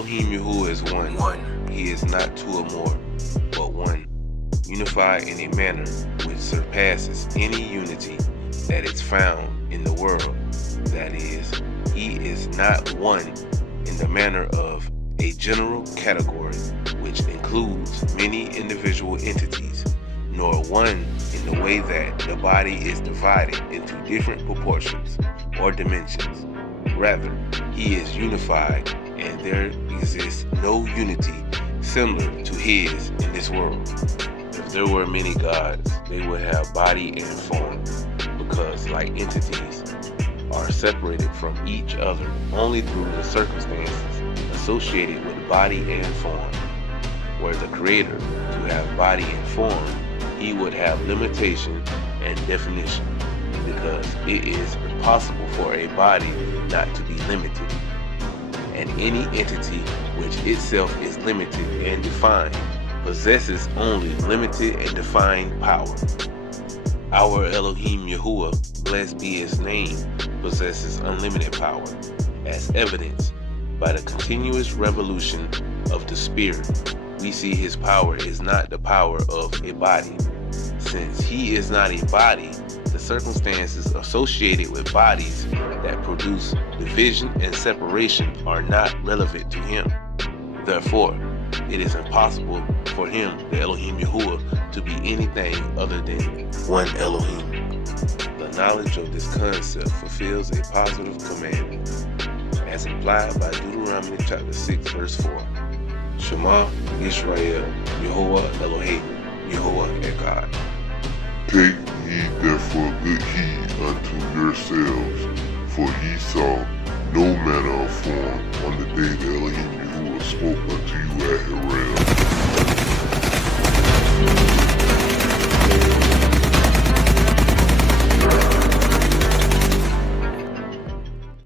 Elohim Yahuwah is one. He is not two or more, but one, unified in a manner which surpasses any unity that is found in the world. That is, he is not one in the manner of a general category which includes many individual entities, nor one in the way that the body is divided into different proportions or dimensions. Rather, he is unified, and there exists no unity similar to his in this world. If there were many gods, they would have body and form, because like entities are separated from each other only through the circumstances associated with body and form. Were the Creator to have body and form, he would have limitation and definition, because it is impossible for a body not to be limited. And any entity which itself is limited and defined possesses only limited and defined power. Our Elohim Yahuwah, blessed be his name, possesses unlimited power, as evidenced by the continuous revolution of the Spirit. We see his power is not the power of a body. Since he is not a body, the circumstances associated with bodies that produce division and separation are not relevant to him. Therefore, it is impossible for him, the Elohim Yahuwah, to be anything other than one Elohim. The knowledge of this concept fulfills a positive commandment, as implied by Deuteronomy chapter 6, verse 4. Shema, Israel, Yehovah Elohim, Yehovah Echad. Take ye therefore good heed unto yourselves, for ye saw no manner of form on the day the Elohim Yahuwah spoke unto you at Horeb.